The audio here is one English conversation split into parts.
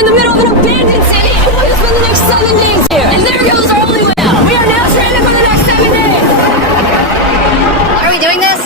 in the middle of an abandoned city, and we're gonna spend the next 7 days here. And there goes our only way out. We are now stranded for the next 7 days. Why are we doing this?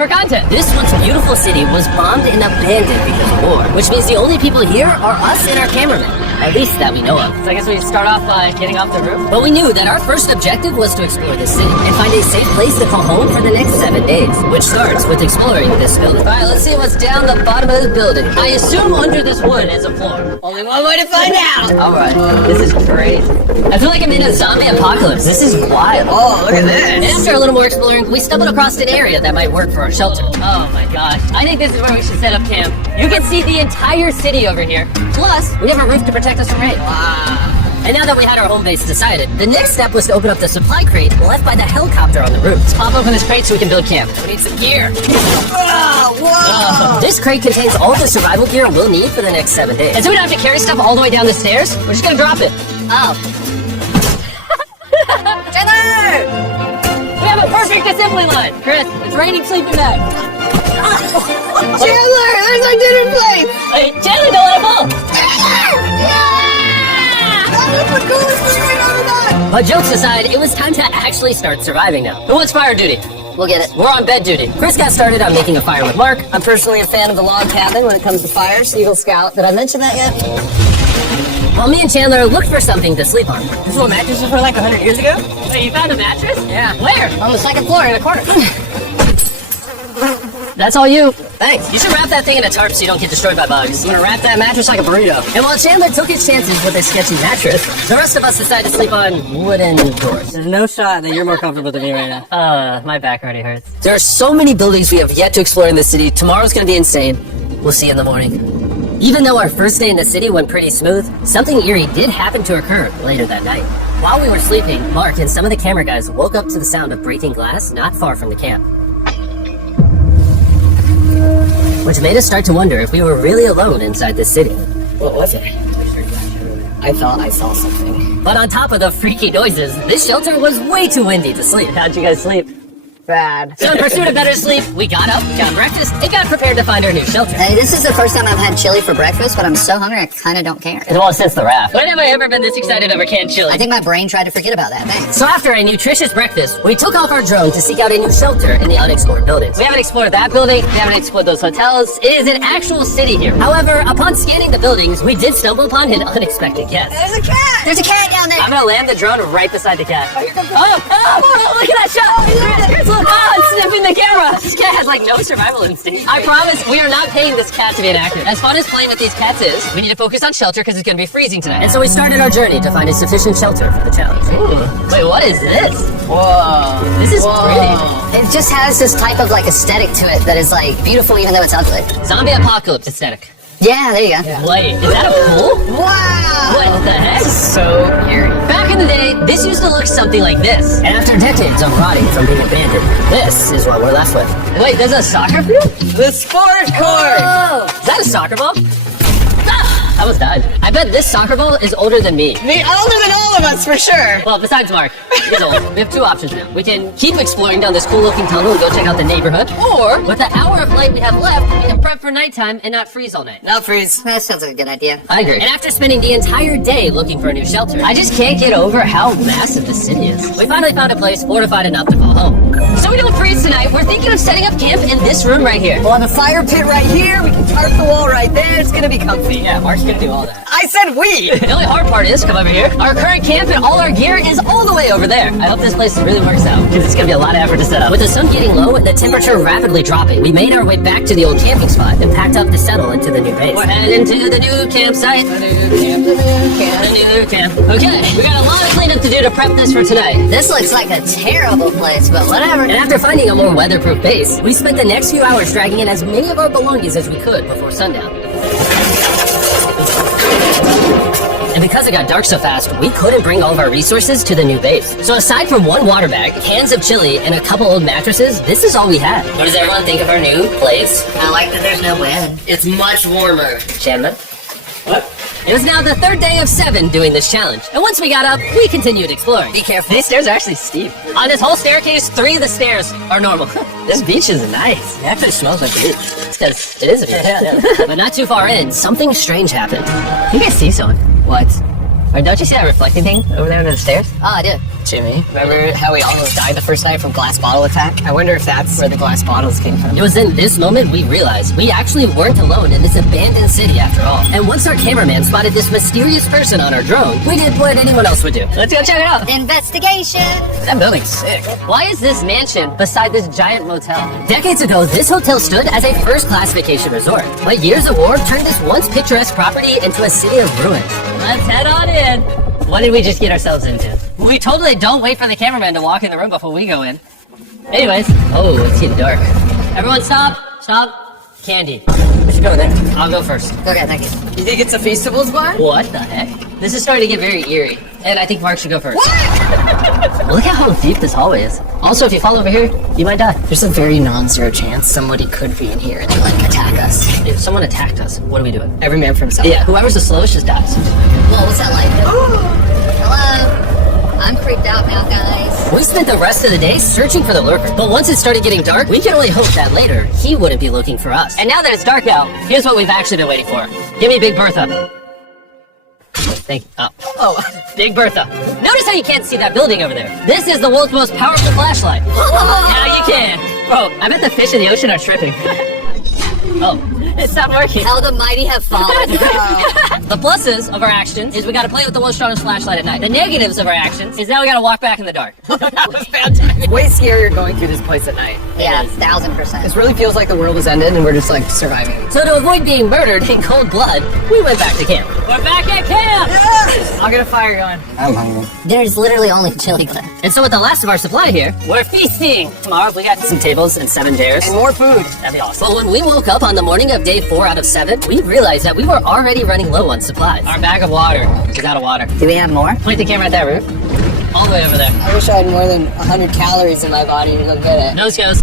For content. This once beautiful city was bombed and abandoned because of war, which means the only people here are us and our cameraman. At least that we know of. So I guess we start off by getting off the roof. But we knew that our first objective was to explore this city and find a safe place to call home for the next 7 days, which starts with exploring this building. Alright, let's see what's down the bottom of this building. I assume under this wood is a floor. Only one way to find out. Alright, this is crazy. I feel like I'm in a zombie apocalypse. This is wild. Oh, look at And this. after a little more exploring, we stumbled across an area that might work for our shelter. Oh my gosh. I think this is where we should set up camp. You can see the entire city over here. Plus, we have a roof to protect us from rain. Wow. And now that we had our home base decided, the next step was to open up the supply crate left by the helicopter on the roof. Let's pop open this crate so we can build camp. We need some gear. Whoa. This crate contains all the survival gear we'll need for the next 7 days. And so we don't have to carry stuff all the way down the stairs. We're just gonna drop it. Oh, Chandler! We have a perfect assembly line. Chris, it's raining sleeping bags. Chandler, there's our dinner plate. Hey, Chandler, don't let it fall. That is the coolest thing we've ever done. but jokes aside, it was time to actually start surviving now. Who wants fire duty? We'll get it. We're on bed duty. Chris got started on making a fire with Mark. I'm personally a fan of the log cabin when it comes to fire. Eagle Scout. Did I mention that yet? While me and Chandler looked for something to sleep on. This is what mattresses were like 100 years ago? Wait, you found a mattress? Yeah. Where? On the second floor in the corner. That's all you. Thanks. You should wrap that thing in a tarp so you don't get destroyed by bugs. I'm gonna wrap that mattress like a burrito. And while Chandler took his chances with his sketchy mattress, the rest of us decided to sleep on wooden doors. There's no shot that you're more comfortable than me right now. My back already hurts. There are so many buildings we have yet to explore in the city. Tomorrow's gonna be insane. We'll see you in the morning. Even though our first day in the city went pretty smooth, something eerie did happen to occur later that night. While we were sleeping, Mark and some of the camera guys woke up to the sound of breaking glass not far from the camp. Which made us start to wonder if we were really alone inside this city. What was it? I thought I saw something. But on top of the freaky noises, this shelter was way too windy to sleep. How'd you guys sleep? Bad. So in pursuit of better sleep, we got up, got breakfast, and got prepared to find our new shelter. Hey, this is the first time I've had chili for breakfast, but I'm so hungry I kind of don't care. Well, since the raft. When have I ever been this excited over canned chili? I think my brain tried to forget about that. Thanks. So after a nutritious breakfast, we took off our drone to seek out a new shelter in the unexplored buildings. We haven't explored that building. We haven't explored those hotels. It is an actual city here. However, upon scanning the buildings, we did stumble upon an unexpected guest. There's a cat! There's a cat down there! I'm gonna land the drone right beside the cat. Here comes the- Oh, look at that shot! Chris, look! Oh, it's sniffing the camera! This cat has like no survival instinct. I promise we are not paying this cat to be an actor. As fun as playing with these cats is, we need to focus on shelter because it's gonna be freezing tonight. And so we started our journey to find a sufficient shelter for the challenge. Wait, what is this? Whoa. This is It just has this type of like aesthetic to it that is like beautiful even though it's ugly. pretty. Zombie apocalypse aesthetic. Yeah, there you go. Wait, is that a pool? Wow! What the heck? So eerie. Back in the day, this used to look something like this. And after decades of rotting from being abandoned, this is what we're left with. Wait, there's a soccer field? The sport court! Oh, is that a soccer ball? Ah, I almost died. I bet this soccer ball is older than me. The older than all of us for sure. Well, besides Mark, he's old. We have two options now. We can keep exploring down this cool-looking tunnel and go check out the neighborhood, or with the hour of light we have left, we can prep for nighttime and not freeze all night. No freeze. That sounds like a good idea. I agree. And after spending the entire day looking for a new shelter, I just can't get over how massive this city is. we finally found a place fortified enough to call home. So we don't freeze tonight. We're thinking of setting up camp in this room right here. Well, on the fire pit right here, we can tarp the wall right there. It's gonna be comfy. Yeah, Mark's gonna do all that. I said we! The only hard part is, come over here, our current camp and all our gear is all the way over there. I hope this place really works out, because it's gonna be a lot of effort to set up. With the sun getting low and the temperature rapidly dropping, we made our way back to the old camping spot and packed up to settle into the new base. We're heading to the new campsite. The new camp. Okay, we got a lot of cleanup to do to prep this for tonight. This looks like a terrible place, but whatever. And after finding a more weatherproof base, we spent the next few hours dragging in as many of our belongings as we could before sundown. And because it got dark so fast, we couldn't bring all of our resources to the new base. So aside from one water bag, cans of chili, and a couple old mattresses, this is all we had. What does everyone think of our new place? I like that there's no wind. It's much warmer. Chandler? What? It was now the third day of 7 doing this challenge, and once we got up, we continued exploring. Be careful. These stairs are actually steep. On this whole staircase, 3 of the stairs are normal. This beach is nice. It actually smells like beach. It's because it is a beach. But not too far in, something strange happened. You guys see someone? What? Or don't you see that reflecting thing over there under the stairs? Oh, I do. Jimmy, remember how we almost died the first night from glass bottle attack? I wonder if that's where the glass bottles came from. It was in this moment we realized we actually weren't alone in this abandoned city after all. And once our cameraman spotted this mysterious person on our drone, we did what anyone else would do. Let's go check it out. Investigation. That building's sick. Why is this mansion beside this giant motel? Decades ago, this hotel stood as a first-class vacation resort. But years of war turned this once picturesque property into a city of ruins. Let's head on in. What did we just get ourselves into? We totally don't wait for the cameraman to walk in the room before we go in. Anyways, oh, it's getting dark. Everyone stop, stop. Candy. We should go there. I'll go first. Okay, thank you. You think it's a Feastables bar? What the heck? This is starting to get very eerie. And I think Mark should go first. Look at how deep this hallway is. Also, if you fall over here, you might die. There's a very non-zero chance somebody could be in here and attack us. If someone attacked us, what are we doing? Every man for himself. Yeah, whoever's the slowest just dies. Whoa, what's that like? Hello? I'm creeped out now, guys. We spent the rest of the day searching for the lurker, but once it started getting dark, we could only hope that later he wouldn't be looking for us. And now that it's dark out, here's what we've actually been waiting for. Give me Big Bertha. Big Bertha. Notice how you can't see that building over there. This is the world's most powerful flashlight. Now you can. Bro, I bet the fish in the ocean are tripping. Oh, it's not working. How the mighty have fallen. The pluses of our actions is we gotta play with the world's strongest flashlight at night. The negatives of our actions is now we gotta walk back in the dark. That was fantastic. Way scarier going through this place at night. Yeah, 1000%. This really feels like the world has ended and we're just like surviving. So to avoid being murdered in cold blood, we went back to camp. We're back at camp! I'll get a fire going. I'm hungry. There's literally only chili left. And so with the last of our supply here, We're feasting! Tomorrow, if we got some tables and 7 chairs, And more food. that'd be awesome. but when we woke up on the morning of day 4 out of 7, we realized that we were already running low on supplies. Our bag of water is out of water. Do we have more? Point the camera at that roof. All the way over there. I wish I had more than 100 calories in my body to go get it. Nose goes.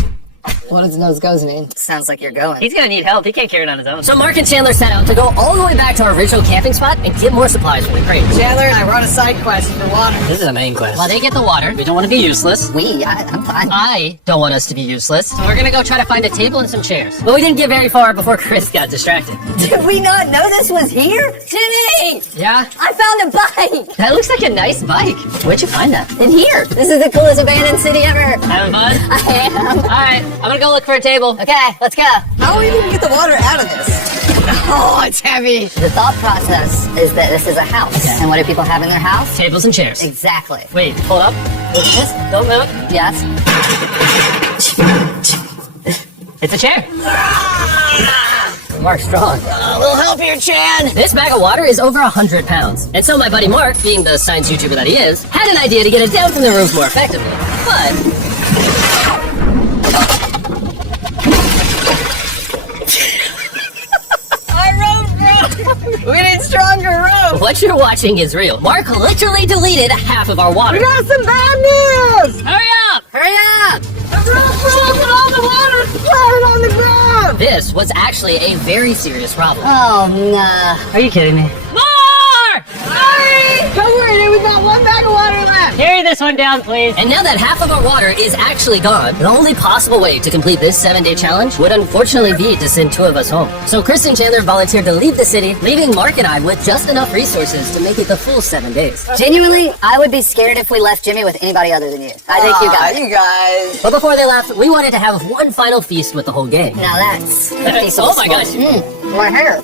What does nose goes mean? Sounds like you're going. He's gonna need help. He can't carry it on his own. So Mark and Chandler set out to go all the way back to our original camping spot and get more supplies when we prayed. Chandler and I were on a side quest for water. This is a main quest. While they get the water, we don't want to be useless. I'm fine. I don't want us to be useless. So we're gonna go try to find a table and some chairs. But we didn't get very far before Chris got distracted. Did we not know this was here? Jimmy! Yeah? I found a bike! That looks like a nice bike. Where'd you find that? In here! This is the coolest abandoned city ever! Having fun? I am. Alright, I'm gonna go look for a table. Okay, let's go. How are we going to get the water out of this? Oh, it's heavy. The thought process is that this is a house. And what do people have in their house? Tables and chairs. Exactly. Wait, hold up. This? Don't move. Yes. It's a chair. Mark's strong. A little help here, Chan. This bag of water is over 100 pounds. And so my buddy Mark, being the science YouTuber that he is, had an idea to get it down from the roof more effectively. But We need stronger rope. what you're watching is real. Mark literally deleted half of our water. Got some bad news. Hurry up! Hurry up! The roof broke and all the water's splattered on the ground. This was actually a very serious problem. Oh, nah. Are you kidding me? More! Sorry. Don't worry, dude. We got one bag of water left. Carry this one down, please. And now that half of our water is actually gone, the only possible way to complete this 7-day challenge would unfortunately be to send 2 of us home. So Chris and Chandler volunteered to leave the city, leaving Mark and I with just enough resources to make it the full 7 days. Genuinely, I would be scared if we left Jimmy with anybody other than you. I think you got it. You guys. But before they left, we wanted to have one final feast with the whole gang. Now that's... Oh my gosh. My hair.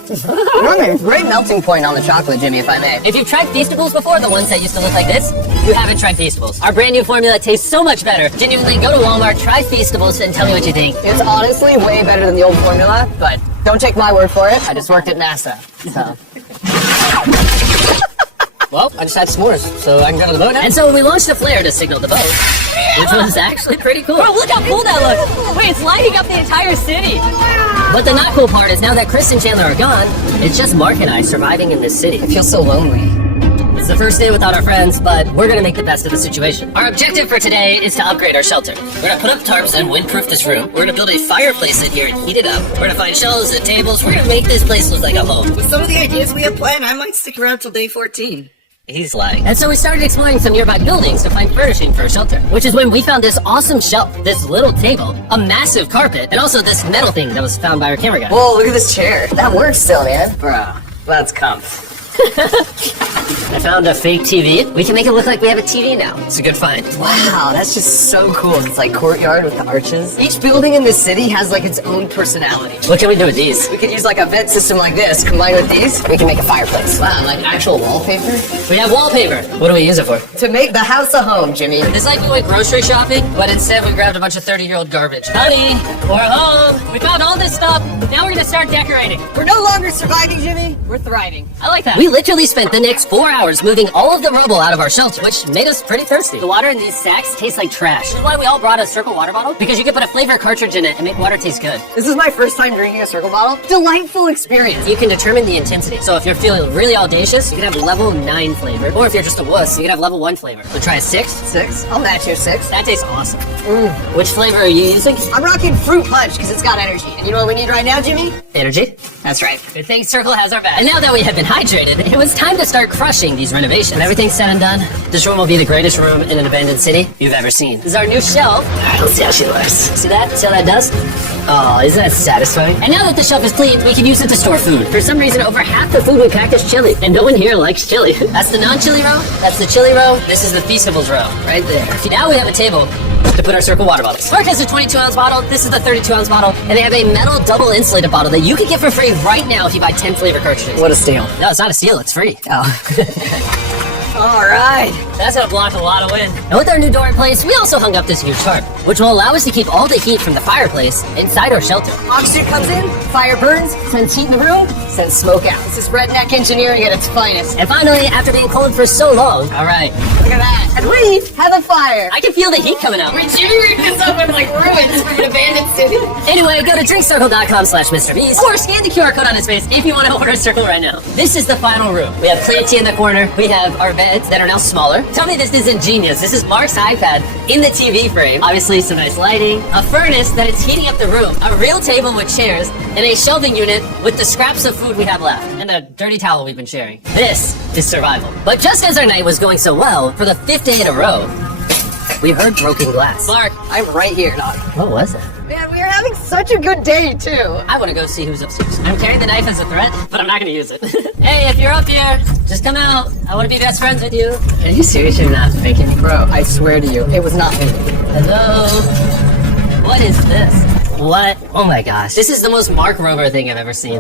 Remember, great melting point on the chocolate, Jimmy, if I may. If you've tried Feastables before, the ones that used to look like this, you haven't tried Feastables. Our brand new formula tastes so much better. Genuinely, go to Walmart, try Feastables, and tell me what you think. It's honestly way better than the old formula, but don't take my word for it. I just worked at NASA, so. Well, I just had s'mores, so I can go to the boat now. And so we launched a flare to signal the boat, which was actually pretty cool. Bro, look how cool that looks! Wait, it's lighting up the entire city! But the not cool part is now that Chris and Chandler are gone, it's just Mark and I surviving in this city. I feel so lonely. It's the first day without our friends, but we're gonna make the best of the situation. Our objective for today is to upgrade our shelter. We're gonna put up tarps and windproof this room. We're gonna build a fireplace in here and heat it up. We're gonna find shelves and tables. We're gonna make this place look like a home. With some of the ideas we have planned, I might stick around till day 14. He's lying. And so we started exploring some nearby buildings to find furnishing for a shelter, which is when we found this awesome shelf, this little table, a massive carpet, and also this metal thing that was found by our camera guy. Whoa, look at this chair. That works still, man. Bro, that's comf. I found a fake TV. We can make it look like we have a TV now. It's a good find. Wow, that's just so cool. It's like courtyard with the arches. Each building in this city has like its own personality. What can we do with these? We could use like a vent system like this, combined with these. We can make a fireplace. Wow, like actual wallpaper. We have wallpaper. What do we use it for? To make the house a home, Jimmy. It's like we went grocery shopping, but instead we grabbed a bunch of 30-year-old garbage. Honey, we're home. We found all this stuff. Now we're gonna start decorating. We're no longer surviving, Jimmy. We're thriving. I like that. We literally spent the next 4 hours moving all of the rubble out of our shelter, which made us pretty thirsty. The water in these sacks tastes like trash. This is why we all brought a Circle water bottle, because you can put a flavor cartridge in it and make water taste good. This is my first time drinking a Circle bottle. Delightful experience. You can determine the intensity. So if you're feeling really audacious, you can have level 9 flavor. Or if you're just a wuss, you can have level 1 flavor. So try a 6. 6? I'll match your 6. That tastes awesome. Which flavor are you using? I'm rocking Fruit Punch because it's got energy. And you know what we need right now, Jimmy? Energy. That's right. Good thing Circle has our back. And now that we have been hydrated, it was time to start crushing these renovations. When everything's said and done, this room will be the greatest room in an abandoned city you've ever seen. This is our new shelf. Alright, let's see how she looks. See that? See how that does? Oh, isn't that satisfying? And now that the shelf is clean, we can use it to store food. For some reason, over half the food we pack is chili. And no one here likes chili. That's the non-chili row. That's the chili row. This is the Feastables row. Right there. See, now we have a table to put our Circle water bottles. Mark has a 22-ounce bottle. This is the 32-ounce bottle. And they have a metal double insulated bottle that you can get for free right now if you buy 10 flavor cartridges. What a steal. No, it's not a steal. It's free. Oh. Alright. That's gonna block a lot of wind. And with our new door in place, we also hung up this huge tarp, which will allow us to keep all the heat from the fireplace inside our shelter. Oxygen comes in, fire burns, sends heat in the room, sends smoke out. This is redneck engineering at its finest. And finally, after being cold for so long, all right, Look at that. And we have a fire. I can feel the heat coming out. Wait, Jimmy ripped this up in like ruins from an abandoned city. Anyway, go to drinkcircle.com/MrBeast or scan the QR code on his face if you want to order a Circle right now. This is the final room. We have Planty in the corner. We have our beds that are now smaller. Tell me this isn't genius. This is Mark's iPad in the TV frame. Obviously, some nice lighting, a furnace that is heating up the room, a real table with chairs, and a shelving unit with the scraps of food we have left, and a dirty towel we've been sharing. This is survival. But just as our night was going so well, for the 5th day in a row, we heard broken glass. Mark, I'm right here, dog. what was it? Man, we are having such a good day, too. I want to go see who's upstairs. I'm carrying the knife as a threat, but I'm not going to use it. Hey, if you're up here, just come out. I want to be best friends with you. Are you serious? You're not faking me? Bro, I swear to you, it was not me. Hello? What is this? What? Oh my gosh. This is the most Mark Rover thing I've ever seen.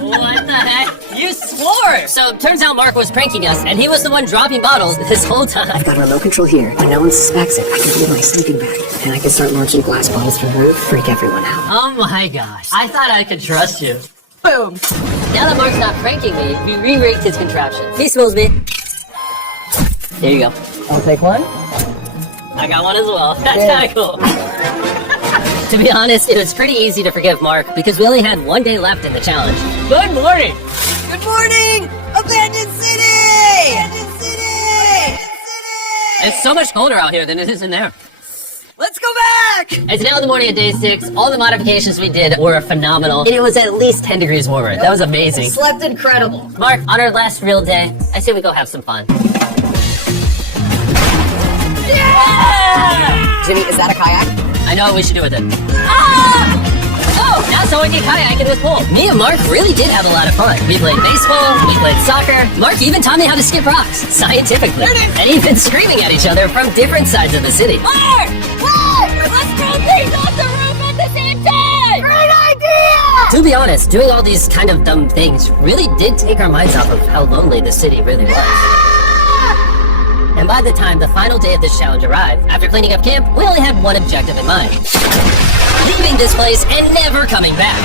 What the heck? You swore! So, turns out Mark was pranking us, and he was the one dropping bottles this whole time. I've got a remote control here. When no one suspects it, I can leave my sleeping bag. And I can start launching glass bottles from the roof, freak everyone out. Oh my gosh. I thought I could trust you. Boom. Now that Mark's not pranking me, we re-rigged his contraption. He smells me. There you go. I'll take one. I got one as well. That's kinda cool. To be honest, it was pretty easy to forgive Mark because we only had 1 day left in the challenge. Good morning! Good morning! Abandoned City! Abandoned City! It's so much colder out here than it is in there. Let's go back! It's now the morning of day 6. All the modifications we did were phenomenal. And it was at least 10 degrees warmer. That was amazing. Slept incredible. Mark, on our last real day, I say we go have some fun. Yeah! Jimmy, is that a kayak? I know what we should do with it. Ah! Oh, now someone can kayak in this pool. Me and Mark really did have a lot of fun. We played baseball, we played soccer. Mark even taught me how to skip rocks, scientifically. And even screaming at each other from different sides of the city. Mark! Mark! Let's throw things off the roof at the same time! Great idea! To be honest, doing all these kind of dumb things really did take our minds off of how lonely the city really was. And by the time the final day of this challenge arrived, after cleaning up camp, we only had one objective in mind. Leaving this place and never coming back.